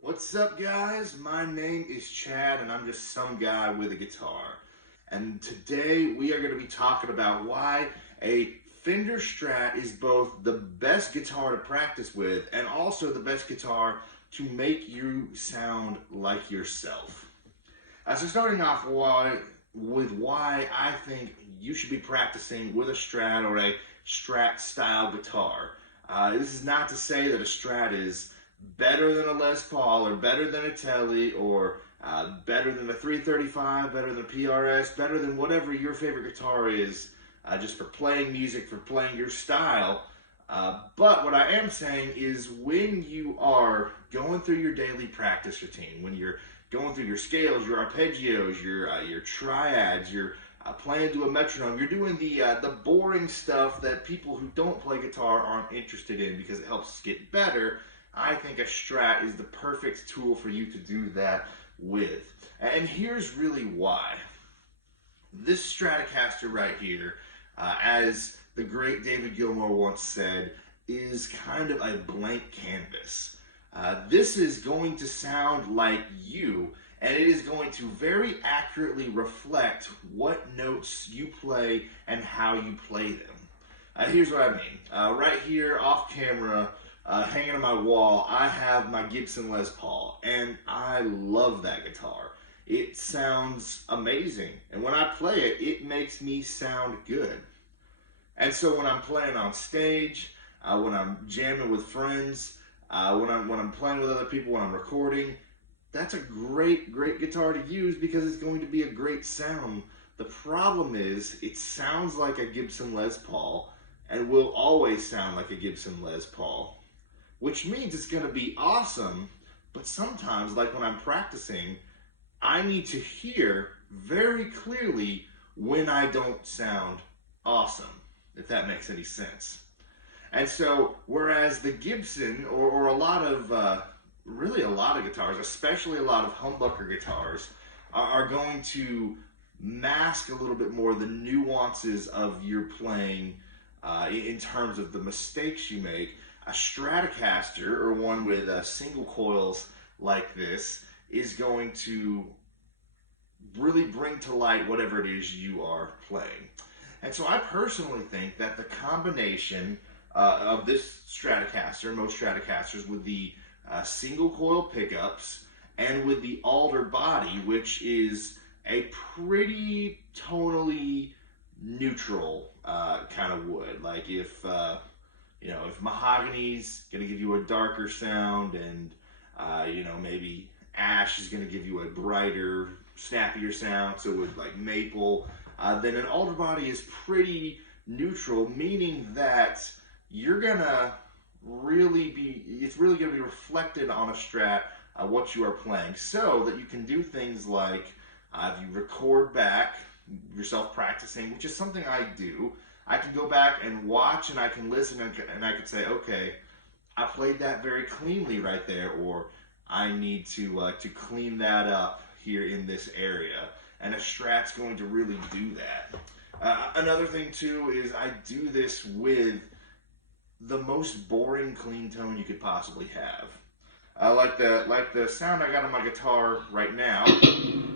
What's up, guys? My name is Chad, and I'm just some guy with a guitar. And today we are going to be talking about why a Fender Strat is both the best guitar to practice with and also the best guitar to make you sound like yourself. So starting off with why I think you should be practicing with a Strat or a Strat style guitar. This is not to say that a Strat is better than a Les Paul or better than a Tele or better than a 335, better than a PRS, better than whatever your favorite guitar is, just for playing music, for playing your style. But what I am saying is when you are going through your daily practice routine, when you're going through your scales, your arpeggios, your triads, you're playing to a metronome, you're doing the boring stuff that people who don't play guitar aren't interested in because it helps us get better. I think a Strat is the perfect tool for you to do that with. And here's really why. This Stratocaster right here, as the great David Gilmour once said, is kind of a blank canvas. This is going to sound like you, and it is going to very accurately reflect what notes you play and how you play them. Here's what I mean. Right here off camera, hanging on my wall, I have my Gibson Les Paul, and I love that guitar. It sounds amazing, and when I play it, it makes me sound good. And so when I'm playing on stage, when I'm jamming with friends, when I'm playing with other people, when I'm recording, that's a great guitar to use because it's going to be a great sound. The problem is it sounds like a Gibson Les Paul and will always sound like a Gibson Les Paul, which means it's going to be awesome, but sometimes, like when I'm practicing, I need to hear very clearly when I don't sound awesome, if that makes any sense. And so, whereas the Gibson, or a lot of, really a lot of guitars, especially a lot of humbucker guitars, are going to mask a little bit more the nuances of your playing in terms of the mistakes you make. A Stratocaster, or one with single coils like this, is going to really bring to light whatever it is you are playing. And so I personally think that the combination of this Stratocaster, most Stratocasters, with the single coil pickups and with the alder body, which is a pretty tonally neutral kind of wood. Like if mahogany's going to give you a darker sound and, maybe ash is going to give you a brighter, snappier sound, so with like maple, then an alder body is pretty neutral, meaning that you're going to it's really going to be reflected on a Strat what you are playing, so that you can do things like if you record back yourself practicing, which is something I do. I can go back and watch, and I can listen, and I can say, okay, I played that very cleanly right there, or I need to clean that up here in this area. And a Strat's going to really do that. Another thing too is I do this with the most boring clean tone you could possibly have. Like the sound I got on my guitar right now.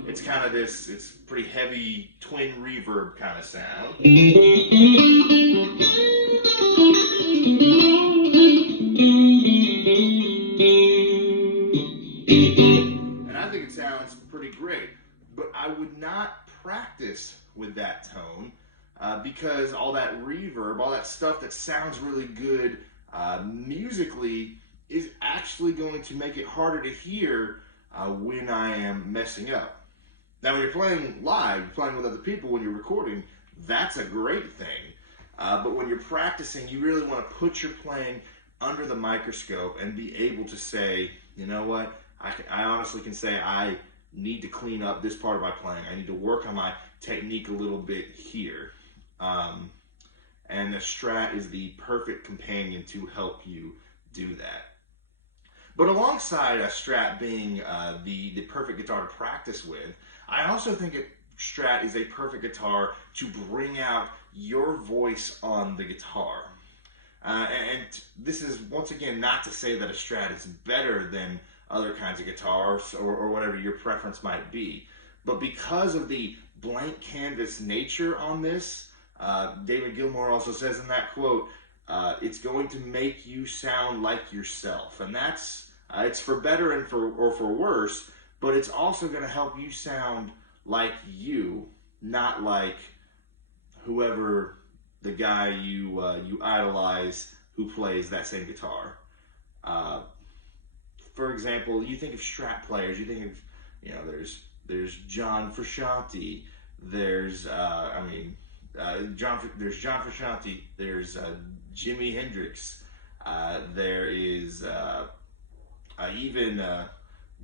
It's kind of it's pretty heavy twin reverb kind of sound. And I think it sounds pretty great, but I would not practice with that tone because all that reverb, all that stuff that sounds really good musically is actually going to make it harder to hear when I am messing up. Now, when you're playing live, playing with other people, when you're recording, that's a great thing. But when you're practicing, you really want to put your playing under the microscope and be able to say, you know what, I honestly can say I need to clean up this part of my playing. I need to work on my technique a little bit here. And the Strat is the perfect companion to help you do that. But alongside a Strat being the perfect guitar to practice with, I also think a Strat is a perfect guitar to bring out your voice on the guitar. And this is, once again, not to say that a Strat is better than other kinds of guitars or whatever your preference might be. But because of the blank canvas nature on this, David Gilmour also says in that quote, it's going to make you sound like yourself. And that's, it's for better and for worse, but it's also going to help you sound like you, not like whoever the guy you idolize who plays that same guitar. For example, you think of Strat players. You think of, there's John Frusciante. There's there's John Frusciante. There's Jimi Hendrix. There is even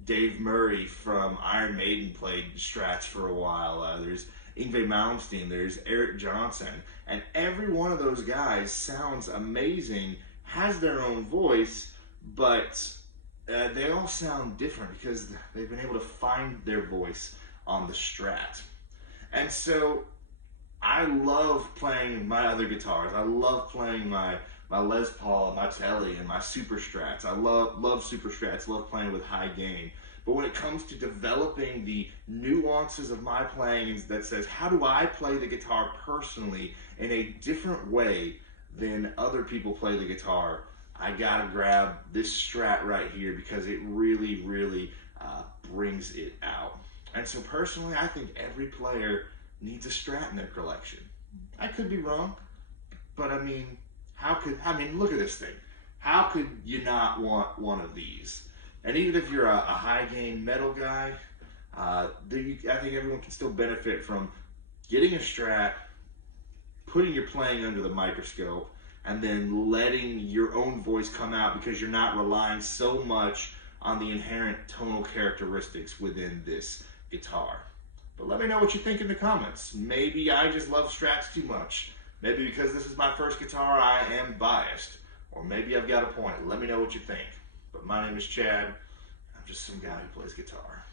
Dave Murray from Iron Maiden played Strats for a while. There's Yngwie Malmsteen, there's Eric Johnson, and every one of those guys sounds amazing, has their own voice, but they all sound different because they've been able to find their voice on the Strat. And so I love playing my other guitars. I love playing my Les Paul, my Tele, and my Super Strats. I love Super Strats, love playing with high gain. But when it comes to developing the nuances of my playing that says, how do I play the guitar personally in a different way than other people play the guitar, I gotta grab this Strat right here because it really, really brings it out. And so personally, I think every player needs a Strat in their collection. I could be wrong, but I mean, look at this thing. How could you not want one of these? And even if you're a high gain metal guy, I think everyone can still benefit from getting a Strat, putting your playing under the microscope, and then letting your own voice come out because you're not relying so much on the inherent tonal characteristics within this guitar. But let me know what you think in the comments. Maybe I just love Strats too much. Maybe because this is my first guitar, I am biased. Or maybe I've got a point. Let me know what you think. But my name is Chad. I'm just some guy who plays guitar.